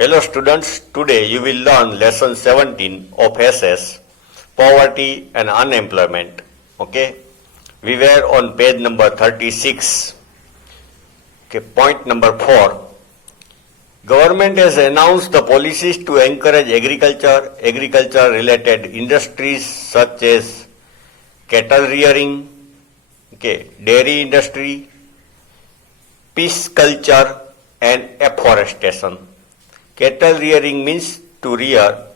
Hello students, today you will learn lesson 17 of SS, Poverty and Unemployment. Okay, we were on page number 36. Okay, point number 4. Government has announced the policies to encourage agriculture related industries such as cattle rearing, dairy industry, pisciculture and afforestation. Cattle rearing means to rear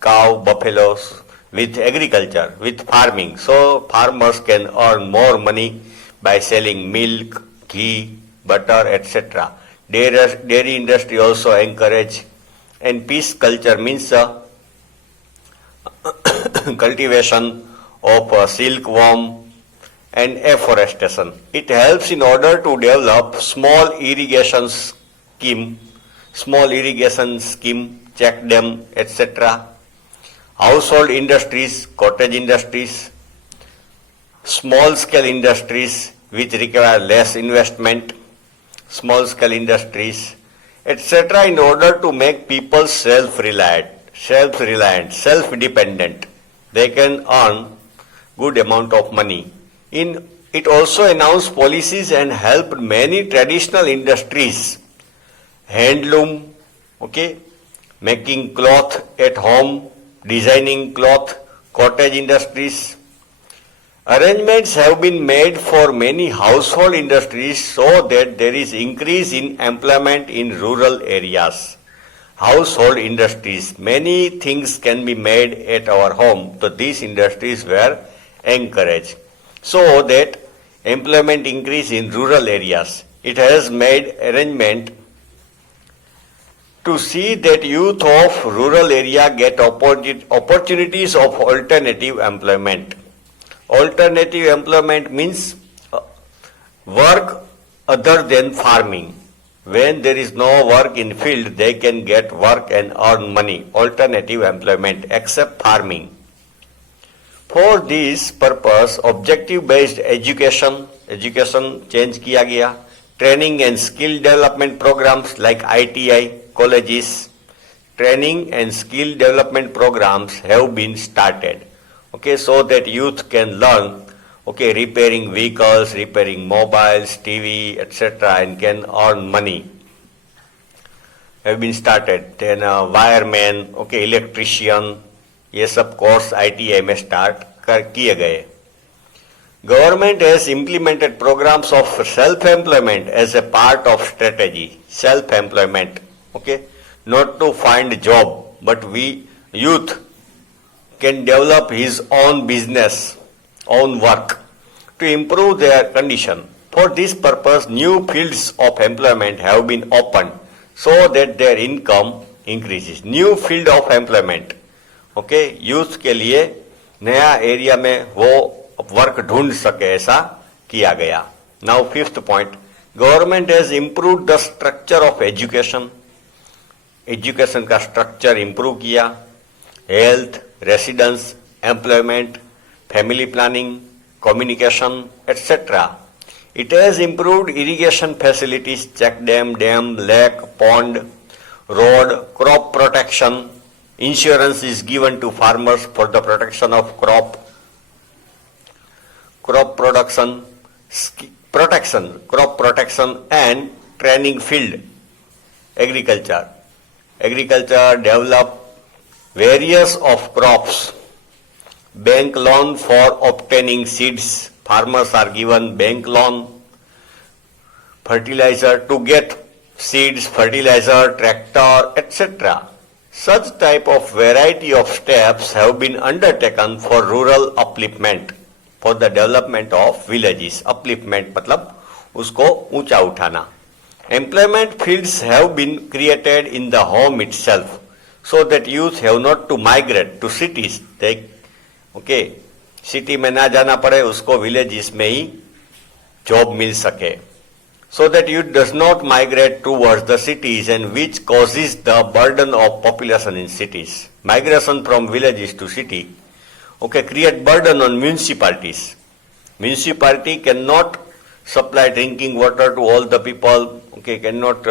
cow, buffaloes with agriculture, with farming. So farmers can earn more money by selling milk, ghee, butter, etc. Dairy industry also encourage, and pisciculture means cultivation of silkworm and afforestation. It helps in order to develop small irrigation scheme, check dam, etc. Household industries, cottage industries, small scale industries which require less investment, small scale industries, etc. in order to make people self-reliant, self-dependent. They can earn good amount of money. It also announced policies and helped many traditional industries, handloom, making cloth at home, designing cloth, cottage industries. Arrangements have been made for many household industries so that there is increase in employment in rural areas. Household industries, many things can be made at our home, so these industries were encouraged so that employment increase in rural areas. It has made arrangement to see that youth of rural area get opportunities of alternative employment. Alternative employment means work other than farming. When there is no work in field, they can get work and earn money. Alternative employment except farming. For this purpose, objective-based education change किया गया. Training and skill development programs like ITI, colleges, training and skill development programs have been started. So that youth can learn, repairing vehicles, repairing mobiles, TV, etc. and can earn money. Have been started. Then wireman, electrician, ये सब course ITI में start किए गए. Government has implemented programs of self-employment as a part of strategy. Self-employment, not to find job, but youth can develop his own business, own work to improve their condition. For this purpose, new fields of employment have been opened so that their income increases. New field of employment, youth के लिए नया area में वो work ढूंढ सके ऐसा किया गया. Now fifth point, government has improved the structure of education. Education का स्ट्रक्चर इंप्रूव किया. Health, residence, employment, family planning, communication, etc. It has improved irrigation facilities, check dam, lake, pond, road, crop protection. Insurance is given to farmers for the protection of crop protection and training field. Agriculture develop various of crops. Bank loan for obtaining seeds. Farmers are given bank loan. Fertilizer to get seeds, fertilizer, tractor, etc. Such type of variety of steps have been undertaken for rural upliftment, for the development of villages. Upliftment मतलब उसको ऊंचा उठाना. Employment fields have been created in the home itself so that youth have not to migrate to cities. City में ना जाना पड़े, उसको villages में ही job मिल सके. So that youth does not migrate towards the cities and which causes the burden of population in cities. Migration from villages to city, create burden on municipalities. Municipality cannot supply drinking water to all the people, cannot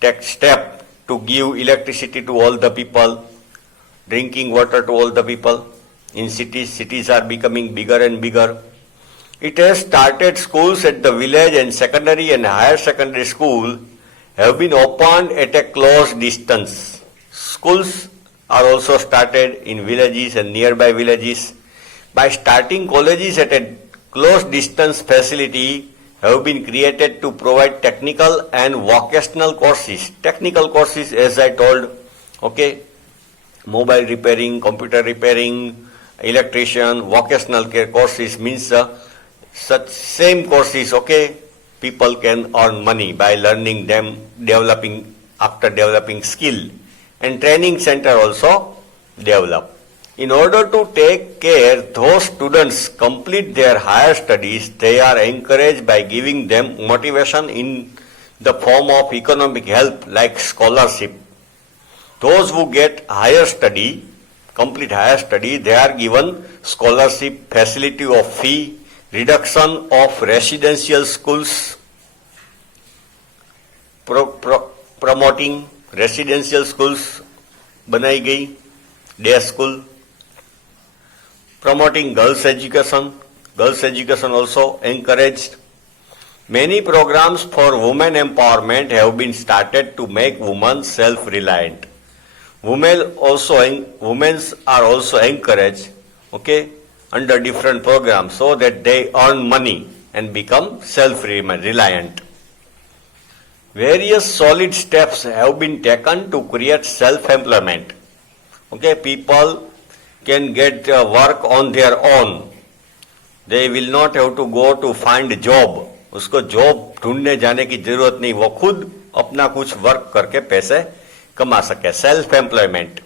take step to give electricity to all the people, drinking water to all the people. In cities are becoming bigger and bigger. It has started schools at the village, and secondary and higher secondary school have been opened at a close distance. Schools are also started in villages and nearby villages. By starting colleges at a close distance, facility have been created to provide technical and vocational courses. Technical courses, as I told, okay, mobile repairing, computer repairing, electrician, vocational care courses means such same courses, okay, people can earn money by learning them, after developing skill, and training center also develop. In order to take care those students complete their higher studies, they are encouraged by giving them motivation in the form of economic help like scholarship. Those who get higher study, complete higher study, they are given scholarship, facility of fee, reduction of residential schools, promoting residential schools बनाई गई, day school, promoting girls education also encouraged. Many programs for women empowerment have been started to make women self-reliant. Women are also encouraged, okay, under different programs so that they earn money and become self-reliant. Various solid steps have been taken to create self-employment. Okay, people can get work on their own. They will not have to go to find a job. उसको job ढूंढने जाने की जरूरत नहीं, वो खुद अपना कुछ वर्क करके पैसे कमा सके. Self employment.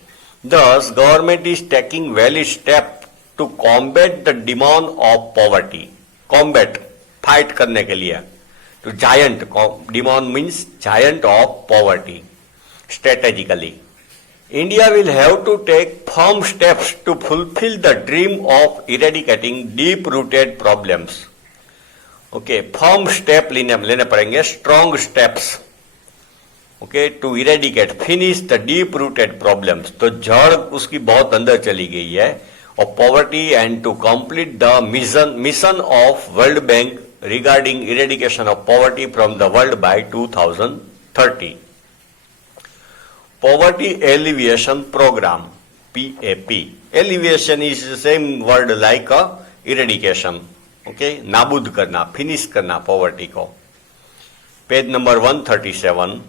Thus, government is taking valid step to combat the demand of poverty. Combat, fight करने के लिए. To giant, demand means giant of poverty. Strategically, India will have to take firm steps to fulfill the dream of eradicating deep-rooted problems. Okay, firm step लेने पड़ेंगे, strong steps. Okay, to eradicate, finish the deep-rooted problems. तो जड़ उसकी बहुत अंदर चली गई है of poverty and to complete the mission of World Bank regarding eradication of poverty from the world by 2030. Poverty Alleviation Program, PAP. Alleviation is the same word like eradication. Okay, नाबूद करना, finish करना poverty को. Page number 137.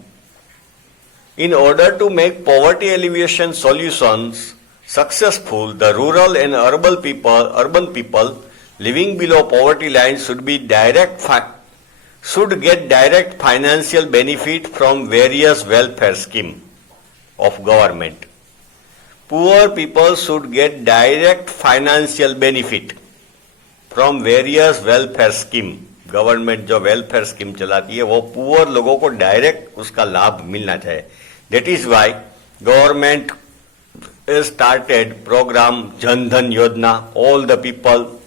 In order to make poverty alleviation solutions successful, the rural and urban people living below poverty line should get direct financial benefit from various welfare schemes of government. Poor people should get direct financial benefit from various welfare scheme. Government जो welfare scheme चलाती है वो poor लोगों को direct उसका लाभ मिलना चाहिए. That is why government started program Jan Dhan Yojana. All the people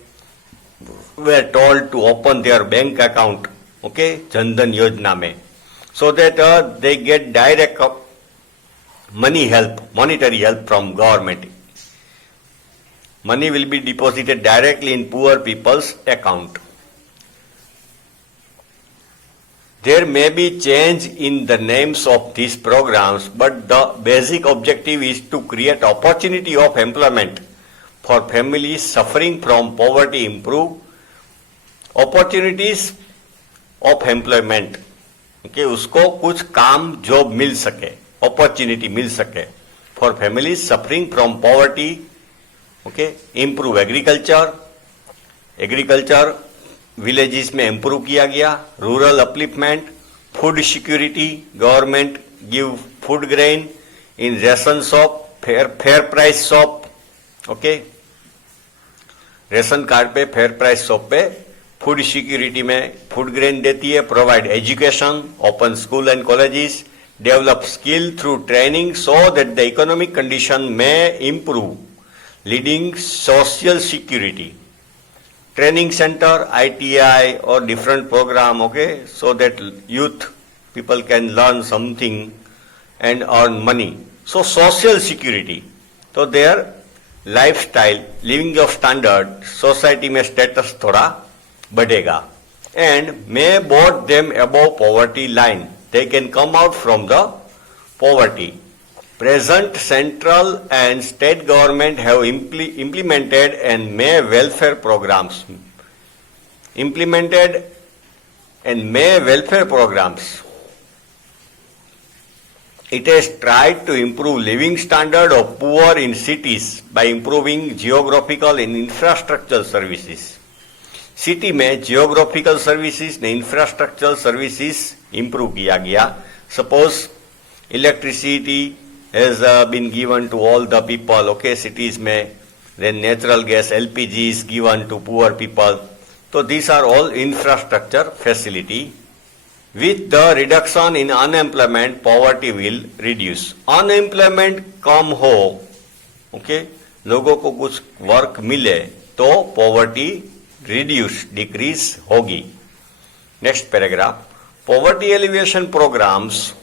were told to open their bank account, okay, Jan Dhan Yojana mein, so that they get direct monetary help from government. Money will be deposited directly in poor people's account. There may be change in the names of these programs, but the basic objective is to create opportunity of employment for families suffering from poverty, improve opportunities of employment. Okay, उसको कुछ काम job मिल सके, opportunity मिल सके for families suffering from poverty. Okay, improve agriculture villages में improve किया गया. Rural upliftment, food security, government give food grain in ration shop, fair price shop. Okay, ration card पे fair price shop पे food security में food grain देती है. Provide education, open school and colleges, develop skill through training so that the economic condition में improve, leading social security. Training center, ITI or different program, okay, so that youth people can learn something and earn money. So social security, तो their lifestyle, living of standard, society में status थोड़ा बढ़ेगा. And may both them above poverty line. They can come out from the poverty. Present central and state government have implemented and may welfare programs. Implemented and may welfare programs. It has tried to improve living standard of poor in cities by improving geographical and infrastructural services. City में geographical services ने infrastructural services improve किया गया. Suppose electricity has been given to all the people, okay, cities में. Then natural gas LPG is given to poor people. तो these are all infrastructure facility. With the reduction in unemployment poverty will reduce. Unemployment कम हो, okay, लोगों को कुछ work मिले तो poverty reduce, decrease होगी. Next paragraph. Poverty alleviation programs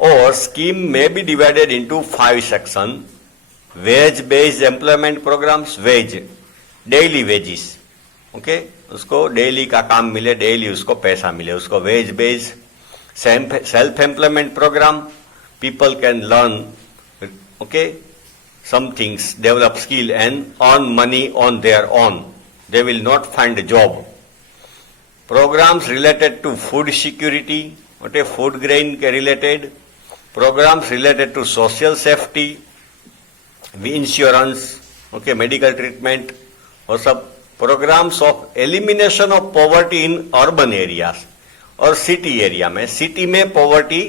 और स्कीम में be divided into 5 section. Wage based employment programs, wage, daily wages, okay, उसको डेली का काम मिले, डेली उसको पैसा मिले, उसको wage based. Self employment program, people can learn, okay, some things, develop skill and earn money on their own. They will not find a job. Programs related to food security, okay, food grain related. Programs related to social safety, insurance, okay, medical treatment, और सब. Programs of elimination of poverty in urban areas और city area में, city में poverty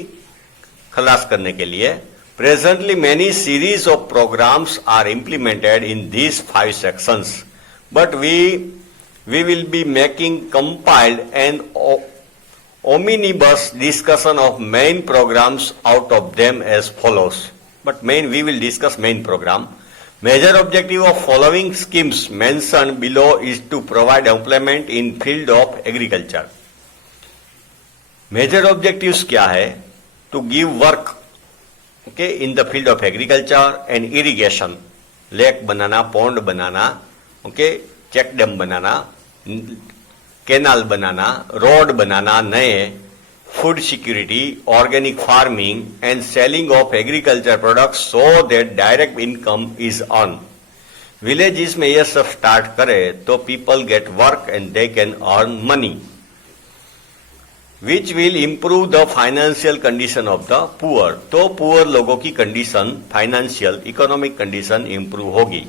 खलास करने के लिए. Presently, many series of programs are implemented in these 5 sections, but we will be making compiled and omnibus discussion of main programs out of them as follows. But we will discuss main program. Major objective of following schemes mentioned below is to provide employment in field of agriculture. Major objectives क्या है? To give work, okay, in the field of agriculture and irrigation, lake banana, pond banana, okay, check dam banana, canal banana, road बनाना नए, food security, organic farming and selling of agriculture products so that direct income is earned. Villages में ये सब start करे तो people get work and they can earn money, which will improve the financial condition of the poor. तो poor लोगों की condition, financial, economic condition improve होगी.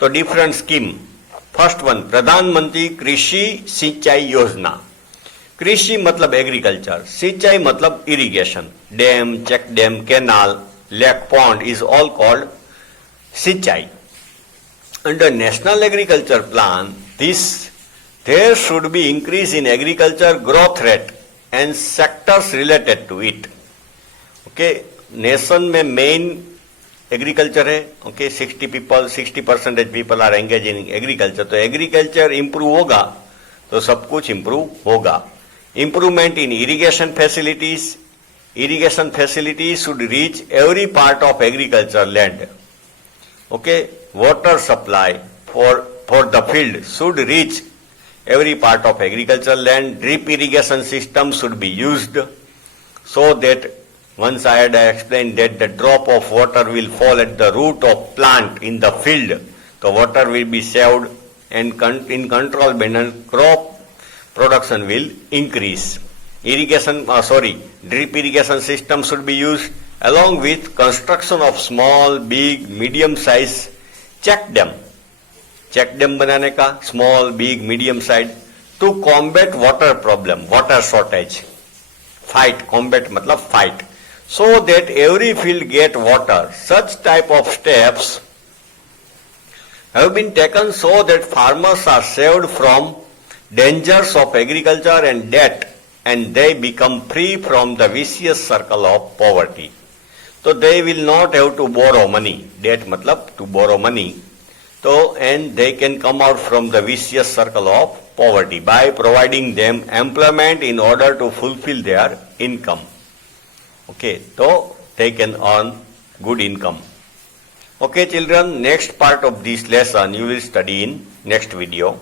तो different scheme. First one, प्रधानमंत्री कृषि सिंचाई योजना. कृषि मतलब agriculture, सिंचाई मतलब irrigation. Dam, check dam, canal, lake, pond is all called सिंचाई. Under National Agriculture Plan, there should be increase in agriculture growth rate and sectors related to it. Okay, nation में main agriculture है, okay, 60% people are engaged in agriculture. तो agriculture improve होगा तो सब कुछ improve होगा. Improvement in irrigation facilities. Irrigation facilities should reach every part of agriculture land. Okay, water supply for the field should reach every part of agricultural land. Drip irrigation system should be used so that once I had explained that the drop of water will fall at the root of plant in the field. The water will be saved and in control manner crop production will increase. Drip irrigation system should be used along with construction of small, big, medium size check dam. Check dam बनाने का, small, big, medium size, to combat water problem, water shortage. Fight, combat मतलब fight, so that every field get water. Such type of steps have been taken so that farmers are saved from dangers of agriculture and debt and they become free from the vicious circle of poverty. तो they will not have to borrow money. Debt मतलब to borrow money. So, and they can come out from the vicious circle of poverty by providing them employment in order to fulfill their income. Okay, so they can earn good income. Okay children, next part of this lesson you will study in next video.